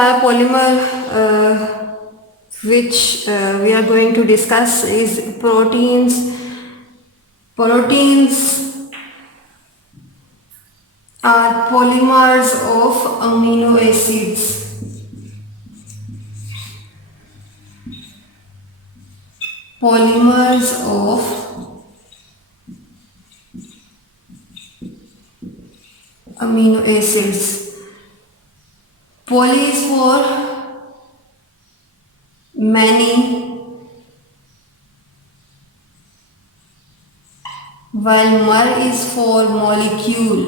biopolymer which we are going to discuss is proteins. Proteins are polymers of amino acids. Polymers of amino acids. Poly is for many, while mer is for molecule.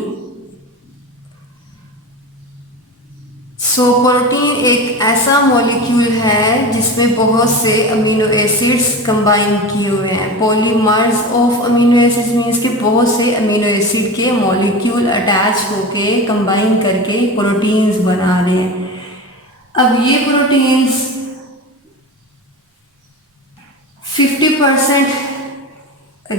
So protein एक ऐसा molecule है जिसमें बहुत से amino acids combine किए हुए हैं. Polymers of amino acids means कि बहुत से अमीनो एसिड के मॉलिक्यूल अटैच होके कंबाइन करके प्रोटीन्स बना रहे हैं. अब ये प्रोटीन्स 50%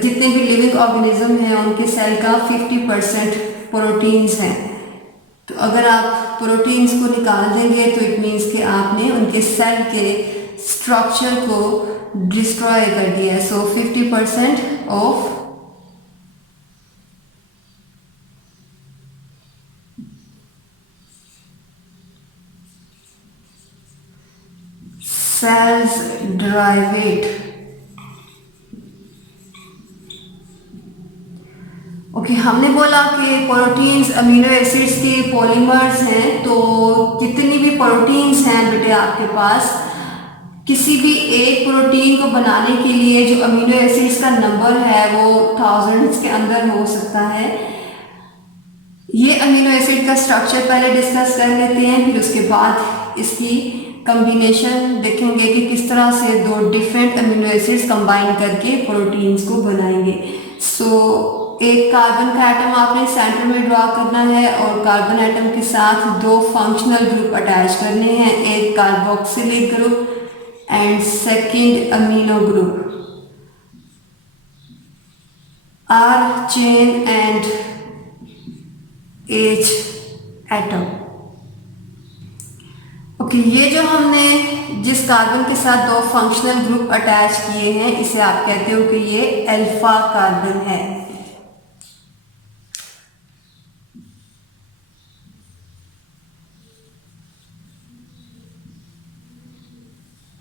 जितने भी लिविंग ऑर्गेनिज्म हैं उनके सेल का 50% प्रोटीन्स हैं. तो अगर आप प्रोटीन्स को निकाल देंगे तो इट मीन्स कि आपने उनके सेल के स्ट्रक्चर को डिस्ट्रॉय कर दिया. सो 50% ऑफ सेल्स डेराइवेट. ओके, हमने बोला कि प्रोटीन्स अमीनो एसिड्स के पॉलीमर्स हैं. तो जितनी भी प्रोटीन्स हैं बेटे आपके पास, किसी भी एक प्रोटीन को बनाने के लिए जो अमीनो एसिड्स का नंबर है वो थाउजेंड्स के अंदर हो सकता है. ये अमीनो एसिड का स्ट्रक्चर पहले डिस्कस कर लेते हैं, फिर उसके बाद इसकी कम्बिनेशन देखेंगे कि किस तरह से दो डिफरेंट अमीनो एसिड्स कंबाइन करके प्रोटीन्स को बनाएंगे. सो एक कार्बन का एटम आपने सेंटर में ड्रॉ करना है और कार्बन एटम के साथ दो फंक्शनल ग्रुप अटैच करने हैं. एक carboxylic group and second amino group. R chain and H atom. Okay, ये जो हमने जिस कार्बन के साथ दो फंक्शनल ग्रुप अटैच किए हैं इसे आप कहते हो कि ये अल्फा कार्बन है.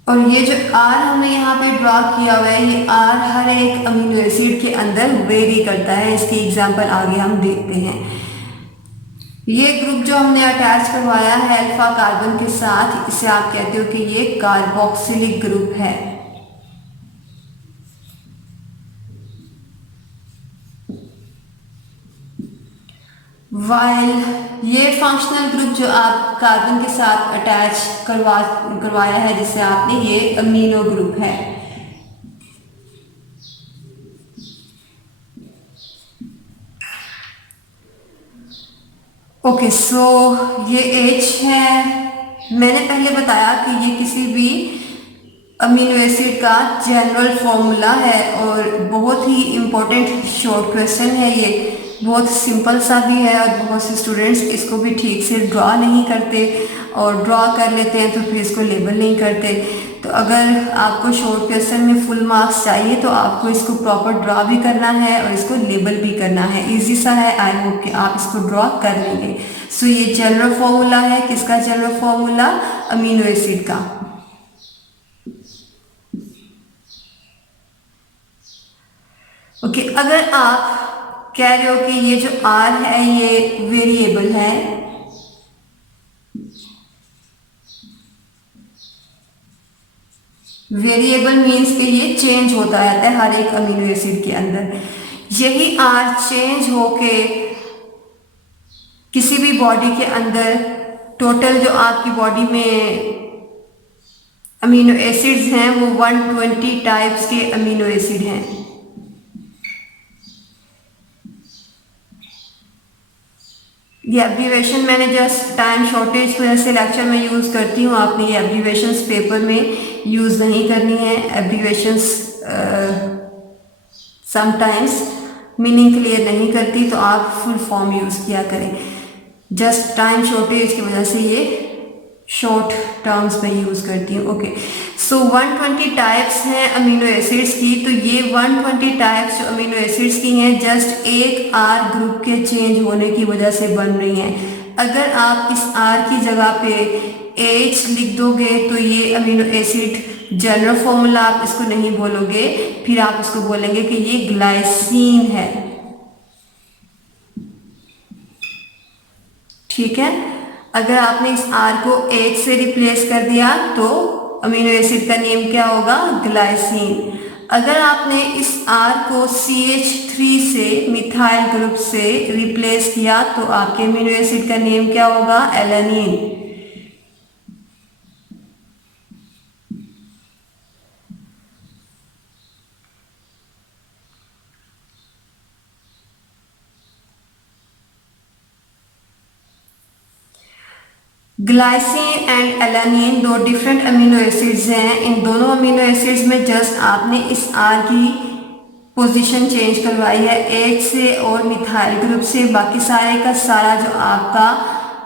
और ये जो R हमने यहाँ पे ड्रॉ किया हुआ है, ये R हर एक अमीनो एसिड के अंदर वेरी करता है. इसकी एग्जांपल आगे हम देखते हैं. ये ग्रुप जो हमने अटैच करवाया है अल्फा कार्बन के साथ, इसे आप कहते हो कि ये कार्बोक्सिलिक ग्रुप है. वाइल ये फंक्शनल ग्रुप जो आप कार्बन के साथ अटैच करवाया है जिसे आपने, ये अमीनो ग्रुप है. ओके, सो ये H है. मैंने पहले बताया कि ये किसी भी अमीनो एसिड का जनरल फॉर्मूला है और बहुत ही इम्पोर्टेंट शॉर्ट क्वेश्चन है. ये बहुत सिंपल सा भी है और बहुत से स्टूडेंट्स इसको भी ठीक से ड्रॉ नहीं करते और ड्रॉ कर लेते हैं तो फिर इसको लेबल नहीं करते. तो अगर आपको शॉर्ट क्वेश्चन में फुल मार्क्स चाहिए तो आपको इसको प्रॉपर ड्रॉ भी करना है और इसको लेबल भी करना है. इजी सा है. आई होप कि आप इसको ड्रॉ कर लेंगे. सो ये जनरल फॉर्मूला है. किसका जनरल फॉर्मूला? अमीनो एसिड का. ओके, अगर आप कह रहे हो कि ये जो R है ये वेरिएबल है, वेरिएबल मीन्स कि ये चेंज होता रहता है हर एक अमीनो एसिड के अंदर. यही R चेंज होके किसी भी बॉडी के अंदर टोटल जो आपकी बॉडी में अमीनो एसिड्स हैं वो 120 टाइप्स के अमीनो एसिड हैं. ये एब्रीवेशन मैंने जस्ट टाइम शॉर्टेज की वजह से लेक्चर में यूज़ करती हूँ. आपने ये एब्रीवेशंस पेपर में यूज़ नहीं करनी है. एब्रीवेशंस समटाइम्स मीनिंग क्लियर नहीं करती, तो आप फुल फॉर्म यूज़ किया करें. जस्ट टाइम शॉर्टेज की वजह से ये शॉर्ट टर्म्स में यूज़ करती हूँ। ओके, सो 120 टाइप्स हैं अमीनो एसिड्स की। तो ये 120 टाइप्स जो अमीनो एसिड्स की हैं जस्ट एक आर ग्रुप के चेंज होने की वजह से बन रही हैं। अगर आप इस आर की जगह पे एच लिख दोगे तो ये अमीनो एसिड जनरल फॉर्मूला आप इसको नहीं बोलोगे, फिर आप इसको बोलेंगे कि ये ग्लाइसिन है। ठीक है, अगर आपने इस आर को एच से रिप्लेस कर दिया तो अमीनो एसिड का नेम क्या होगा? ग्लाइसिन। अगर आपने इस आर को CH3 से मिथाइल ग्रुप से रिप्लेस किया तो आपके अमीनो एसिड का नेम क्या होगा? एलानिन। ग्लाइसिन एंड एलानिन दो डिफरेंट अमीनो एसिड्स हैं। इन दोनों अमीनो एसिड्स में जस्ट आपने इस आर की पोजीशन चेंज करवाई है एच से और मिथाइल ग्रुप से, बाकी सारे का सारा जो आपका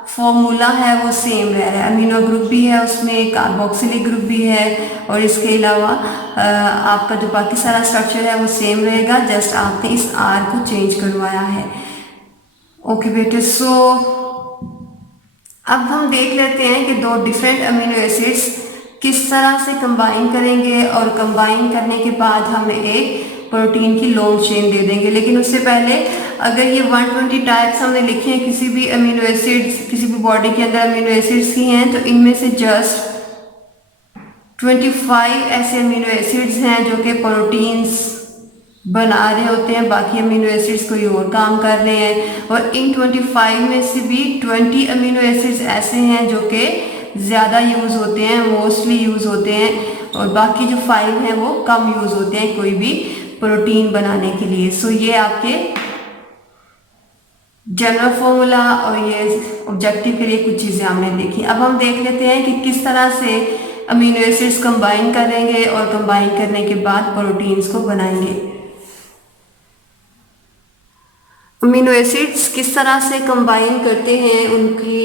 फॉर्मूला है वो सेम रह रहा है। अमीनो ग्रुप भी है उसमें, कार्बोक्सिलिक ग्रुप भी है और इसके अलावा आपका जो बाकी सारा स्ट्रक्चर है वो सेम रहेगा, जस्ट आपने इस आर को चेंज करवाया है। ओके बेटे, सो अब हम देख लेते हैं कि दो डिफरेंट अमीनो एसिड्स किस तरह से कंबाइन करेंगे और कंबाइन करने के बाद हमें एक प्रोटीन की लॉन्ग चेन दे देंगे। लेकिन उससे पहले अगर ये 120 टाइप्स हमने लिखे हैं किसी भी अमीनो एसिड्स, किसी भी बॉडी के अंदर अमीनो एसिड्स की हैं, तो इनमें से जस्ट 25 ऐसे अमीनो एसिड्स हैं जो कि प्रोटीन्स बना रहे होते हैं, बाकी अमीनो एसिड्स कोई और काम कर रहे हैं। और इन 25 में से भी 20 अमीनो एसिड्स ऐसे हैं जो कि ज़्यादा यूज़ होते हैं, मोस्टली यूज़ होते हैं, और बाकी जो 5 हैं वो कम यूज़ होते हैं कोई भी प्रोटीन बनाने के लिए। सो ये आपके जनरल फॉर्मूला और ये ऑब्जेक्टिव के लिए कुछ चीज़ें हमने देखी। अब हम देख लेते हैं कि किस तरह से अमीनो एसिड्स कंबाइन करेंगे और कंबाइन करने के बाद प्रोटीन्स को बनाएंगे। अमीनो एसिड्स किस तरह से कंबाइन करते हैं, उनकी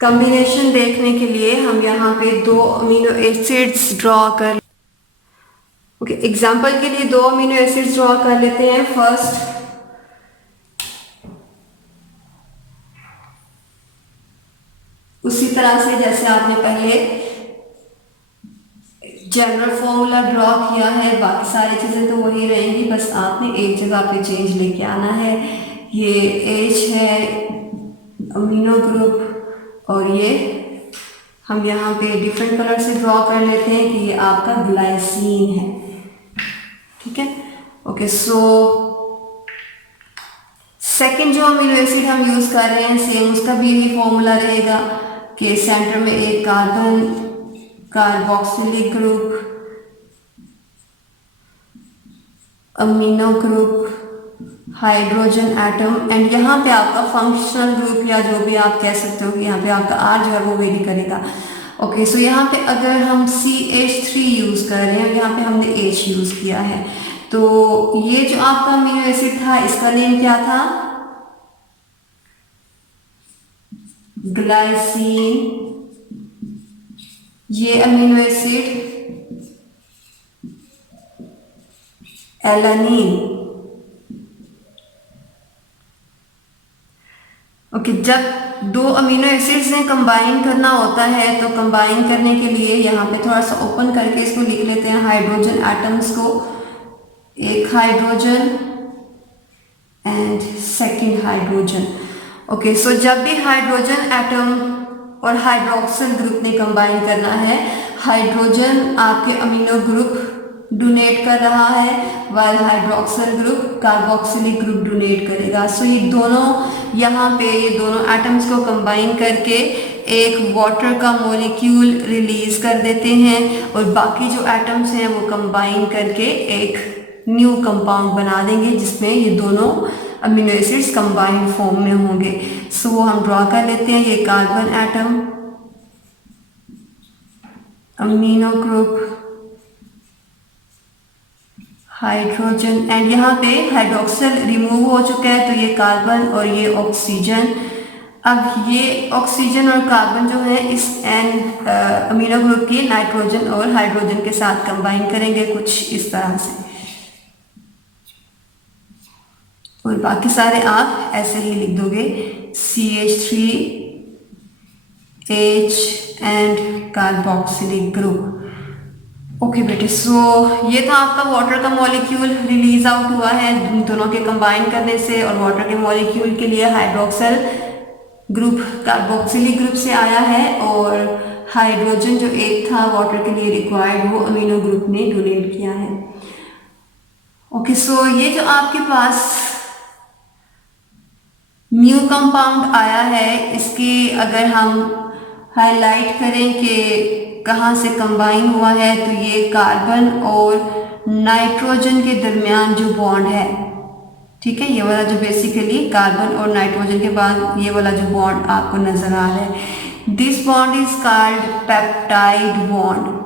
कॉम्बिनेशन देखने के लिए हम यहाँ पे दो अमीनो एसिड्स ड्रॉ कर ओके एग्जांपल के लिए दो अमीनो एसिड्स ड्रॉ कर लेते हैं। फर्स्ट उसी तरह से जैसे आपने पहले जनरल फॉर्मूला ड्रॉ किया है, बाकी सारी चीज़ें तो वही रहेंगी, बस आपने एक जगह पे चेंज लेके आना है। ये H है अमीनो ग्रुप और ये हम यहाँ पे डिफरेंट कलर से ड्रॉ कर लेते हैं कि ये आपका ग्लाइसिन है। ठीक है, ओके, सो सेकेंड जो अमीनो एसिड हम यूज़ कर रहे हैं सेम उसका भी यही फॉर्मूला रहेगा कि सेंटर में एक carbon, carboxylic group, amino group, hydrogen atom, and यहाँ पे आपका फंक्शनल ग्रुप या जो भी आप कह सकते हो कि यहाँ पे आपका R जो है वो वेरी करेगा। ओके, सो यहाँ पे अगर हम CH3 यूज़ कर रहे हैं, यहाँ पे हमने H यूज़ किया है, तो ये जो आपका अमीनो एसिड था इसका नेम क्या था? ग्लाइसिन। ये अमीनो एसिड एलानिन। ओके, जब दो अमीनो एसिड्स ने कंबाइन करना होता है तो कंबाइन करने के लिए यहाँ पे थोड़ा सा ओपन करके इसको लिख लेते हैं हाइड्रोजन एटम्स को, एक hydrogen and second hydrogen. Okay, so जब भी हाइड्रोजन एटम और हाइड्रोक्सिल ग्रुप ने कंबाइन करना है, हाइड्रोजन आपके अमीनो ग्रुप डोनेट कर रहा है while hydroxyl group carboxylic group donate करेगा। सो ये दोनों यहाँ पे ये दोनों एटम्स को कंबाइन करके एक वाटर का मॉलिक्यूल रिलीज कर देते हैं और बाकी जो एटम्स हैं वो कंबाइन करके एक न्यू कंपाउंड बना देंगे जिसमें ये दोनों अमीनो एसिड्स कंबाइंड फॉर्म में होंगे। सो वो हम ड्रॉ कर लेते हैं। ये carbon atom, amino group, hydrogen, and यहाँ पे हाइड्रोक्सिल रिमूव हो चुका है तो ये कार्बन और ये ऑक्सीजन। अब ये ऑक्सीजन और कार्बन जो है इस एन अमीनो ग्रुप के नाइट्रोजन और हाइड्रोजन के साथ कंबाइन करेंगे कुछ इस तरह से, और बाकी सारे आप ऐसे ही लिख दोगे CH3H and carboxylic group. Okay बेटे, सो ये था आपका वाटर का मॉलिक्यूल रिलीज आउट हुआ है दोनों के कंबाइन करने से, और वाटर के मॉलिक्यूल के लिए हाइड्रोक्सिल ग्रुप कार्बोक्सिलिक ग्रुप से आया है, और हाइड्रोजन जो एक था वाटर के लिए रिक्वायर्ड वो अमीनो ग्रुप ने डोनेट किया है। ओके, सो ये जो आपके पास न्यू कंपाउंड आया है, इसकी अगर हम हाईलाइट करें कि कहाँ से कंबाइन हुआ है, तो ये कार्बन और नाइट्रोजन के दरमियान जो बॉन्ड है, ठीक है, ये वाला जो बेसिकली कार्बन और नाइट्रोजन के बाद ये वाला जो बॉन्ड आपको नजर आ रहा है, this bond is called peptide bond.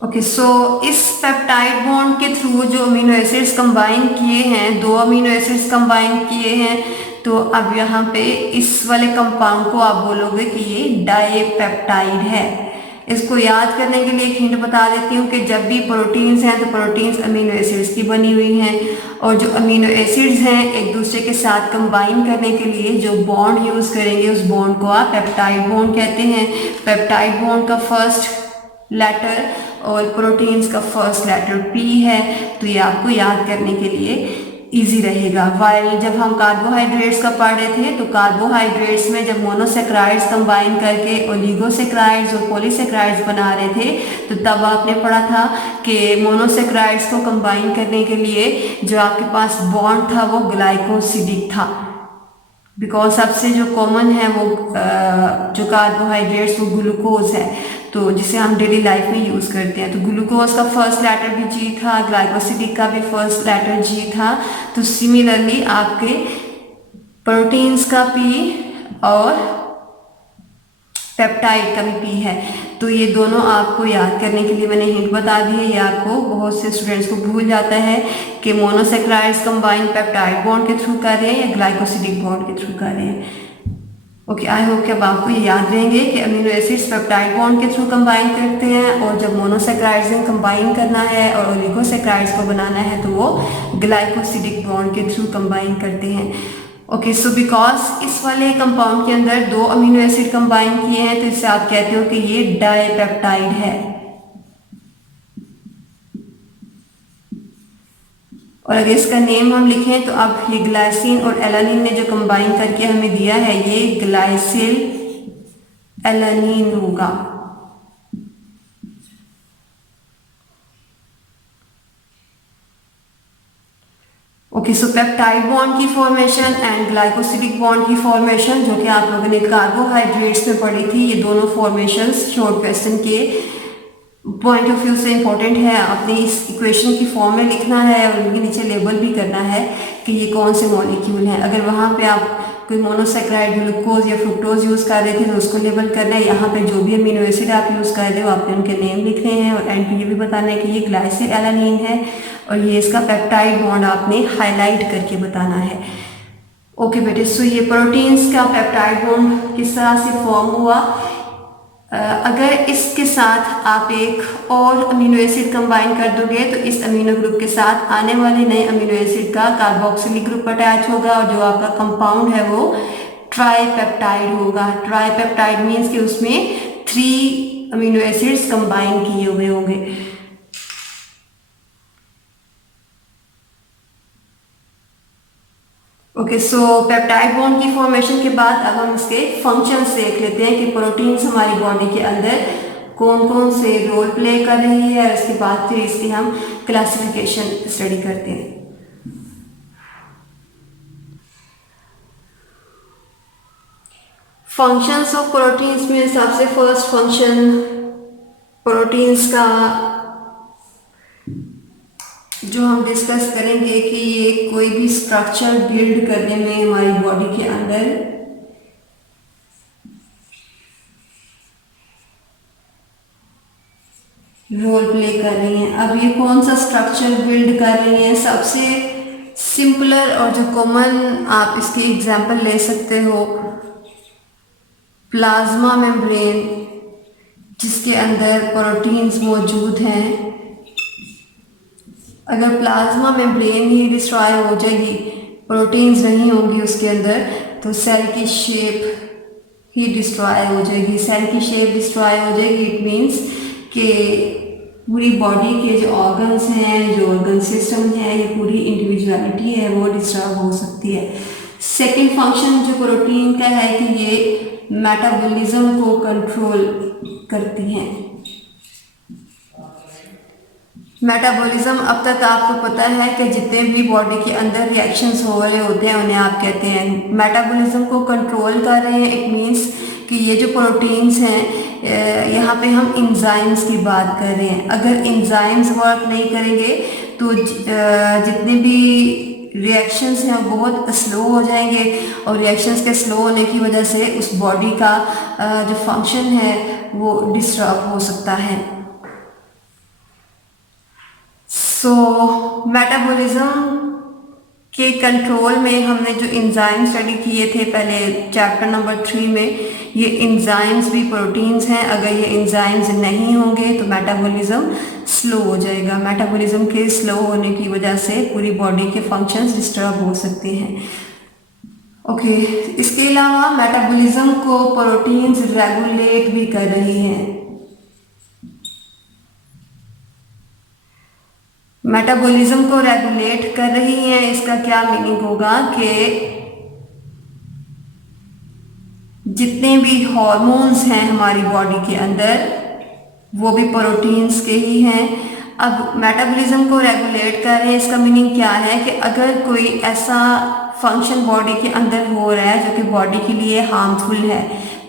Okay, so इस पेप्टाइड बॉन्ड के थ्रू जो अमीनो एसिड्स कंबाइन किए हैं, 2 अमीनो एसिड्स कंबाइन किए हैं, तो अब यहाँ पे इस वाले कंपाउंड को आप बोलोगे कि ये डाइपेप्टाइड है। इसको याद करने के लिए एक हिंट बता देती हूँ कि जब भी प्रोटीन्स हैं तो प्रोटीन्स अमीनो एसिड्स की बनी हुई हैं, और जो अमीनो एसिड्स हैं एक दूसरे के साथ कंबाइन करने के लिए जो बॉन्ड यूज़ करेंगे उस बॉन्ड को आप पेप्टाइड बॉन्ड कहते हैं। पेप्टाइड बॉन्ड का फर्स्ट लेटर और प्रोटीन्स का फर्स्ट लेटर P है, तो ये आपको याद करने के लिए इजी रहेगा। वाइल जब हम कार्बोहाइड्रेट्स का पढ़ रहे थे, तो कार्बोहाइड्रेट्स में जब मोनोसेक्राइड्स कंबाइन करके ओलिगोसेक्राइड्स और पॉलीसेक्राइड्स बना रहे थे, तो तब आपने पढ़ा था कि मोनोसेक्राइड्स को कंबाइन करने के लिए जो आपके पास बॉन्ड था वो ग्लाइकोसिडिक था, बिकॉज सबसे जो कॉमन है वो जो कार्बोहाइड्रेट्स वो ग्लूकोज है, तो जिसे हम डेली लाइफ में यूज़ करते हैं। तो ग्लूकोज का फर्स्ट लेटर भी G था, ग्लाइकोसिडिक का भी फर्स्ट लेटर G था। तो सिमिलरली आपके प्रोटीन्स का P और पेप्टाइड का भी P है, तो ये दोनों आपको याद करने के लिए मैंने हिंट बता दी है। ये आपको बहुत से स्टूडेंट्स को भूल जाता है कि मोनोसेक्राइड्स कंबाइन पेप्टाइड बॉन्ड के थ्रू कर रहे हैं या ग्लाइकोसिडिक बॉन्ड के थ्रू कर रहे हैं। ओके, आई होप कि अब आपको ये याद रहेंगे कि अमीनो एसिड्स पेप्टाइड बॉन्ड के थ्रू कंबाइन करते हैं, और जब मोनोसेक्राइड्स में कंबाइन करना है और ओलिगोसेक्राइड्स को बनाना है तो वो ग्लाइकोसिडिक बॉन्ड के थ्रू कंबाइन करते हैं। ओके, सो बिकॉज इस वाले कंपाउंड के अंदर 2 अमीनो एसिड कंबाइन किए हैं, तो इससे आप कहते हो कि ये डाइपेप्टाइड है। और अगर इसका नेम हम लिखें तो अब ये ग्लाइसिन और एलानिन ने जो कंबाइन करके हमें दिया है ये ग्लाइसिल एलानिन होगा। ओके, सो पेप्टाइड बॉन्ड की फॉर्मेशन एंड ग्लाइकोसिडिक बॉन्ड की फॉर्मेशन जो कि आप लोगों ने कार्बोहाइड्रेट्स में पढ़ी थी, ये दोनों फॉर्मेशंस शॉर्ट क्वेश्चन के पॉइंट ऑफ व्यू से इंपॉर्टेंट है। आपने इस इक्वेशन की फॉर्म में लिखना है और उनके नीचे लेबल भी करना है कि ये कौन से मॉलिक्यूल हैं। अगर वहाँ पे आप कोई मोनोसेक्राइड ग्लूकोज या फ्रुक्टोज यूज़ कर रहे थे तो उसको लेबल करना है। यहाँ पे जो भी अमीनो एसिड आप यूज़ कर रहे हो आपने उनके नेम लिखने हैं, और एंड पे ये भी बताना है कि ये ग्लाइसिल एलानिन है और ये इसका पेप्टाइड बॉन्ड आपने हाईलाइट करके बताना है। ओके बेटे, सो ये प्रोटीन्स का पेप्टाइड बॉन्ड किस तरह से फॉर्म हुआ। अगर इसके साथ आप एक और अमीनो एसिड कंबाइन कर दोगे तो इस अमीनो ग्रुप के साथ आने वाले नए अमीनो एसिड का कार्बोक्सिलिक ग्रुप अटैच होगा, और जो आपका कंपाउंड है वो ट्राइपेप्टाइड होगा। ट्राइपेप्टाइड मीन्स कि उसमें 3 अमीनो एसिड्स कंबाइन किए हुए होंगे। ओके, सो पेप्टाइड बॉन्ड की फॉर्मेशन के बाद अब हम इसके फंक्शंस देख लेते हैं कि प्रोटीन्स हमारी बॉडी के अंदर कौन कौन से रोल प्ले कर रही है, और इसके बाद फिर इसकी हम क्लासिफिकेशन स्टडी करते हैं। फंक्शंस ऑफ प्रोटीन्स में सबसे फर्स्ट फंक्शन प्रोटीन्स का जो हम डिस्कस करेंगे कि ये कोई भी स्ट्रक्चर बिल्ड करने में हमारी बॉडी के अंदर रोल प्ले कर रही हैं। अब ये कौन सा स्ट्रक्चर बिल्ड कर रही हैं? सबसे सिंपलर और जो कॉमन आप इसकी एग्जांपल ले सकते हो, प्लाज्मा मेम्ब्रेन, जिसके अंदर प्रोटीन्स मौजूद हैं। अगर प्लाज्मा मेम्ब्रेन ही डिस्ट्रॉय हो जाएगी, प्रोटीन्स नहीं होंगी उसके अंदर, तो सेल की शेप ही डिस्ट्रॉय हो जाएगी। सेल की शेप डिस्ट्रॉय हो जाएगी, इट मीन्स कि पूरी बॉडी के जो ऑर्गन्स हैं, जो ऑर्गन सिस्टम है, ये पूरी इंडिविजुअलिटी है, वो डिस्टर्ब हो सकती है। सेकंड फंक्शन जो प्रोटीन का है कि ये मेटाबॉलिज्म को कंट्रोल करती हैं। मेटाबॉलिज्म, अब तक आपको पता है कि जितने भी बॉडी के अंदर रिएक्शंस हो रहे होते हैं उन्हें आप कहते हैं मेटाबॉलिज्म को कंट्रोल कर रहे हैं। इट मीन्स कि ये जो प्रोटीन्स हैं, यहाँ पे हम इंजाइम्स की बात कर रहे हैं। अगर इंजाइम्स वर्क नहीं करेंगे तो जितने भी रिएक्शंस हैं वो बहुत स्लो हो जाएंगे, और रिएक्शंस के स्लो होने की वजह से उस बॉडी का जो फंक्शन है वो डिस्टर्ब हो सकता है। सो मेटाबॉलिज्म के कंट्रोल में हमने जो एंजाइम स्टडी किए थे पहले चैप्टर नंबर 3 में, ये एंजाइम्स भी प्रोटीन्स हैं। अगर ये एंजाइम्स नहीं होंगे तो मेटाबॉलिज्म स्लो हो जाएगा। मेटाबॉलिज्म के स्लो होने की वजह से पूरी बॉडी के फंक्शंस डिस्टर्ब हो सकते हैं। ओके, इसके अलावा मेटाबॉलिज्म को प्रोटीन्स रेगुलेट भी कर रही हैं। मेटाबॉलिज्म को रेगुलेट कर रही हैं, इसका क्या मीनिंग होगा कि जितने भी हार्मोन्स हैं हमारी बॉडी के अंदर वो भी प्रोटीन्स के ही हैं। अब मेटाबॉलिज्म को रेगुलेट कर रहे हैं, इसका मीनिंग क्या है कि अगर कोई ऐसा फंक्शन बॉडी के अंदर हो रहा है जो कि बॉडी के लिए हार्मफुल है,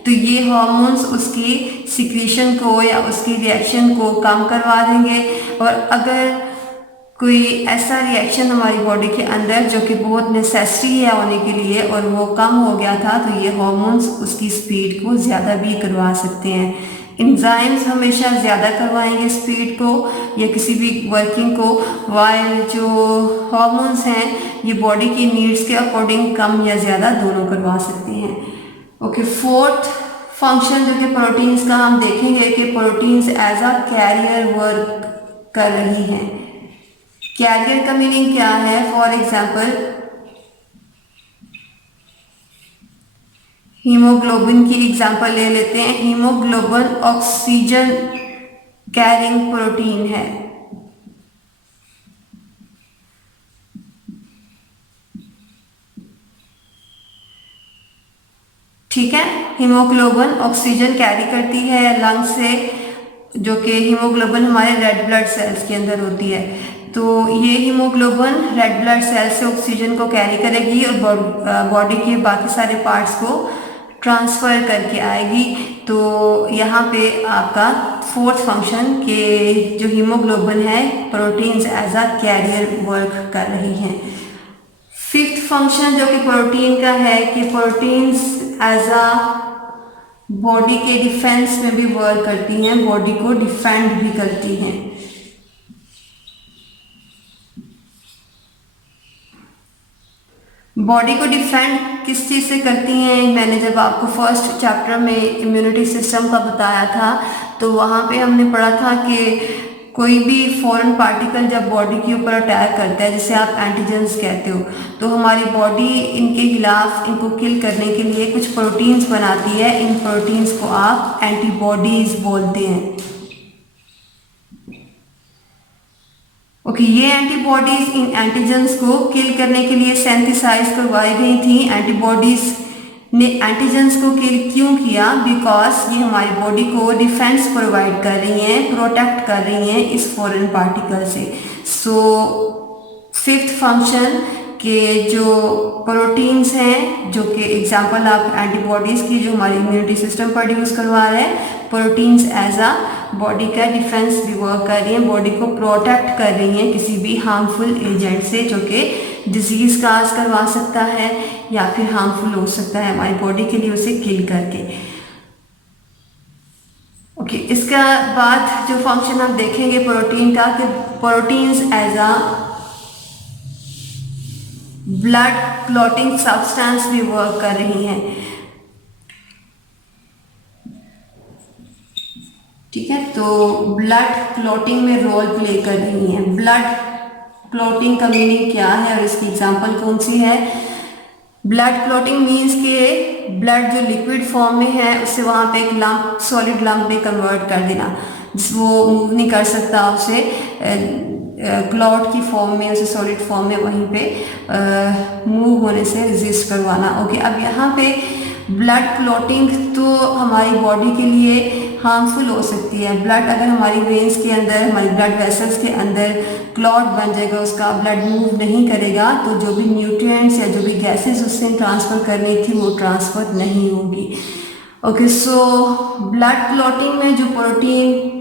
तो ये हार्मोन्स उसकी सिक्रीशन को या उसकी रिएक्शन को कम करवा देंगे। और अगर कोई ऐसा रिएक्शन हमारी बॉडी के अंदर जो कि बहुत नेसेसरी है होने के लिए और वो कम हो गया था, तो ये हार्मोन्स उसकी स्पीड को ज़्यादा भी करवा सकते हैं। एंजाइम्स हमेशा ज़्यादा करवाएंगे स्पीड को या किसी भी वर्किंग को, वाइल जो हार्मोन्स हैं ये बॉडी की नीड्स के अकॉर्डिंग कम या ज़्यादा दोनों करवा सकते हैं। ओके, फोर्थ फंक्शन जो कि प्रोटीन्स का हम देखेंगे कि proteins as a carrier work कर रही हैं। कैरियर का मीनिंग क्या है? फॉर एग्जाम्पल हीमोग्लोबिन की एग्जाम्पल ले लेते हैं। हीमोग्लोबिन ऑक्सीजन कैरिंग प्रोटीन है। ठीक है, हीमोग्लोबिन ऑक्सीजन कैरी करती है लंग से, जो कि हीमोग्लोबिन हमारे रेड ब्लड सेल्स के अंदर होती है। तो ये हीमोग्लोबिन रेड ब्लड सेल से ऑक्सीजन को कैरी करेगी और बॉडी के बाकी सारे पार्ट्स को ट्रांसफ़र करके आएगी। तो यहाँ पे आपका फोर्थ फंक्शन के जो हीमोग्लोबिन है proteins as a carrier work कर रही हैं। फिफ्थ फंक्शन जो कि प्रोटीन का है कि प्रोटीन्स एज अ बॉडी के डिफेंस में भी वर्क करती हैं, बॉडी को डिफेंड भी करती हैं। बॉडी को डिफेंड किस चीज़ से करती हैं? मैंने जब आपको फर्स्ट चैप्टर में इम्यूनिटी सिस्टम का बताया था तो वहाँ पे हमने पढ़ा था कि कोई भी फॉरेन पार्टिकल जब बॉडी के ऊपर अटैक करता है, जिसे आप एंटीजेंस कहते हो, तो हमारी बॉडी इनके खिलाफ इनको किल करने के लिए कुछ प्रोटीन्स बनाती है। इन प्रोटीन्स को आप एंटीबॉडीज बोलते हैं। ओके, ये एंटीबॉडीज इन एंटीजेंस को किल करने के लिए सिंथेसाइज करवाई गई थी। एंटीबॉडीज ने एंटीजेंस को किल क्यों किया? बिकॉज ये हमारी बॉडी को डिफेंस प्रोवाइड कर रही हैं, प्रोटेक्ट कर रही हैं इस फॉरेन पार्टिकल से। सो फिफ्थ फंक्शन के जो प्रोटीन्स हैं, जो कि एग्जांपल आप एंटीबॉडीज़ की जो हमारी इम्यूनिटी सिस्टम प्रोड्यूस करवा रहे हैं, प्रोटीन्स एज अ बॉडी का डिफेंस भी वर्क कर रही हैं, बॉडी को प्रोटेक्ट कर रही हैं किसी भी हार्मफुल एजेंट से जो कि डिजीज़ काज करवा सकता है या फिर हार्मफुल हो सकता है हमारी बॉडी के लिए, उसे किल करके। ओके, इसका बाद जो फंक्शन आप देखेंगे प्रोटीन का, कि proteins as a blood clotting substance भी वर्क कर रही हैं। ठीक है, तो ब्लड क्लॉटिंग में रोल प्ले कर रही हैं। ब्लड क्लॉटिंग का मीनिंग क्या है और इसकी एग्जांपल कौन सी है? ब्लड क्लॉटिंग मीन्स के ब्लड जो लिक्विड फॉर्म में है उसे वहाँ पे एक लंप, सॉलिड लंप में कन्वर्ट कर देना, जिस वो मूव नहीं कर सकता, उसे क्लॉट की फॉर्म में, उसे सॉलिड फॉर्म में वहीं पे मूव होने से रेजिस्ट करवाना। ओके, अब यहाँ पे ब्लड क्लॉटिंग तो हमारी बॉडी के लिए हार्मफुल हो सकती है। ब्लड अगर हमारी वेन्स के अंदर, हमारी ब्लड वेसल्स के अंदर क्लॉट बन जाएगा, उसका ब्लड मूव नहीं करेगा, तो जो भी न्यूट्रिएंट्स या जो भी गैसेस उससे ट्रांसफ़र करनी थी वो ट्रांसफ़र नहीं होगी। ओके, सो ब्लड क्लॉटिंग में जो प्रोटीन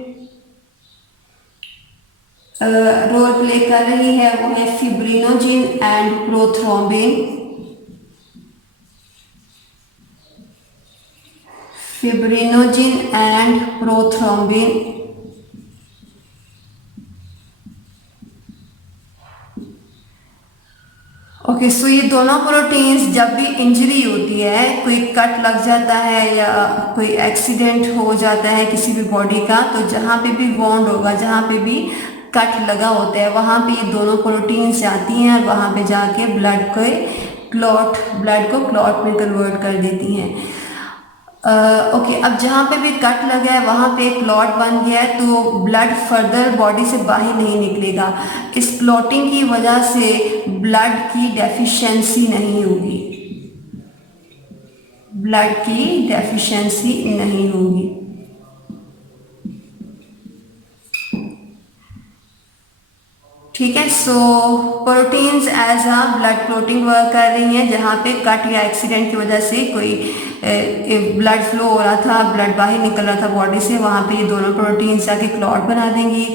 रोल प्ले कर रही है वो है fibrinogen and prothrombin. Fibrinogen and prothrombin. Okay, so ये दोनों प्रोटीन्स जब भी इंजरी होती है, कोई कट लग जाता है या कोई एक्सीडेंट हो जाता है किसी भी बॉडी का, तो जहाँ पे भी वॉन्ड होगा, जहाँ पे भी कट लगा होता है, वहाँ पे ये दोनों प्रोटीन्स जाती हैं और वहाँ पे जाके ब्लड को क्लॉट में कन्वर्ट कर देती हैं। ओके, अब जहाँ पे भी कट लगा है वहाँ पे क्लॉट बन गया है, तो ब्लड फर्दर बॉडी से बाहर नहीं निकलेगा। इस क्लॉटिंग की वजह से ब्लड की डेफिशिएंसी नहीं होगी, ब्लड की डेफिशिएंसी नहीं होगी। ठीक है, so proteins as a blood clotting work कर रही हैं। जहाँ पे कट या एक्सीडेंट की वजह से कोई ब्लड फ्लो हो रहा था, ब्लड बाहर निकल रहा था बॉडी से, वहाँ पे ये दोनों प्रोटीन्स जाके क्लॉट बना देंगी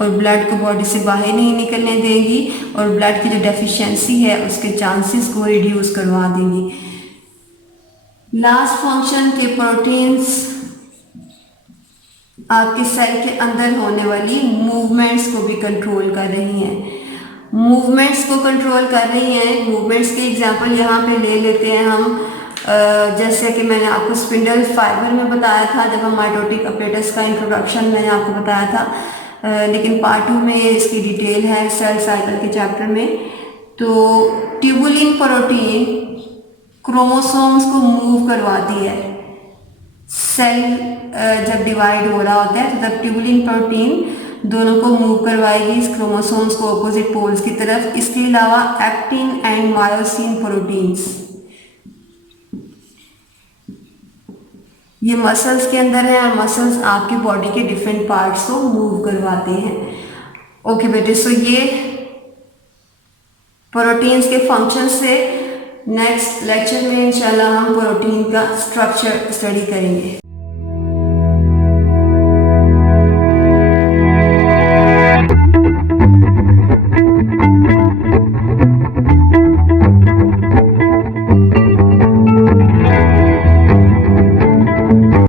और ब्लड को बॉडी से बाहर नहीं निकलने देंगी और ब्लड की जो डेफिशिएंसी है उसके चांसेस को रिड्यूस करवा देंगी। लास्ट फंक्शन के प्रोटीन्स आपके सेल के अंदर होने वाली मूवमेंट्स को भी कंट्रोल कर रही हैं। मूवमेंट्स को कंट्रोल कर रही हैं, मूवमेंट्स के एग्जांपल यहाँ पे ले लेते हैं हम। जैसे कि मैंने आपको स्पिंडल फाइबर में बताया था, जब हम माइटोटिक अपरेटस का इंट्रोडक्शन मैंने आपको बताया था, लेकिन पार्ट 2 में इसकी डिटेल है सेल साइकिल के चैप्टर में। तो ट्यूबुलिन प्रोटीन क्रोमोसोम्स को मूव करवाती है। सेल जब डिवाइड हो रहा होता है तो तब ट्यूबुलिन प्रोटीन दोनों को मूव करवाएगी इस क्रोमोसोम्स को ऑपोजिट पोल्स की तरफ। इसके अलावा एक्टिन एंड मायोसिन प्रोटीन्स, ये मसल्स के अंदर है और मसल्स आपके बॉडी के डिफरेंट पार्ट्स को मूव करवाते हैं। ओके बेटे, सो ये प्रोटीन्स के फंक्शन से नेक्स्ट लेक्चर में इंशाल्लाह हम प्रोटीन का स्ट्रक्चर स्टडी करेंगे।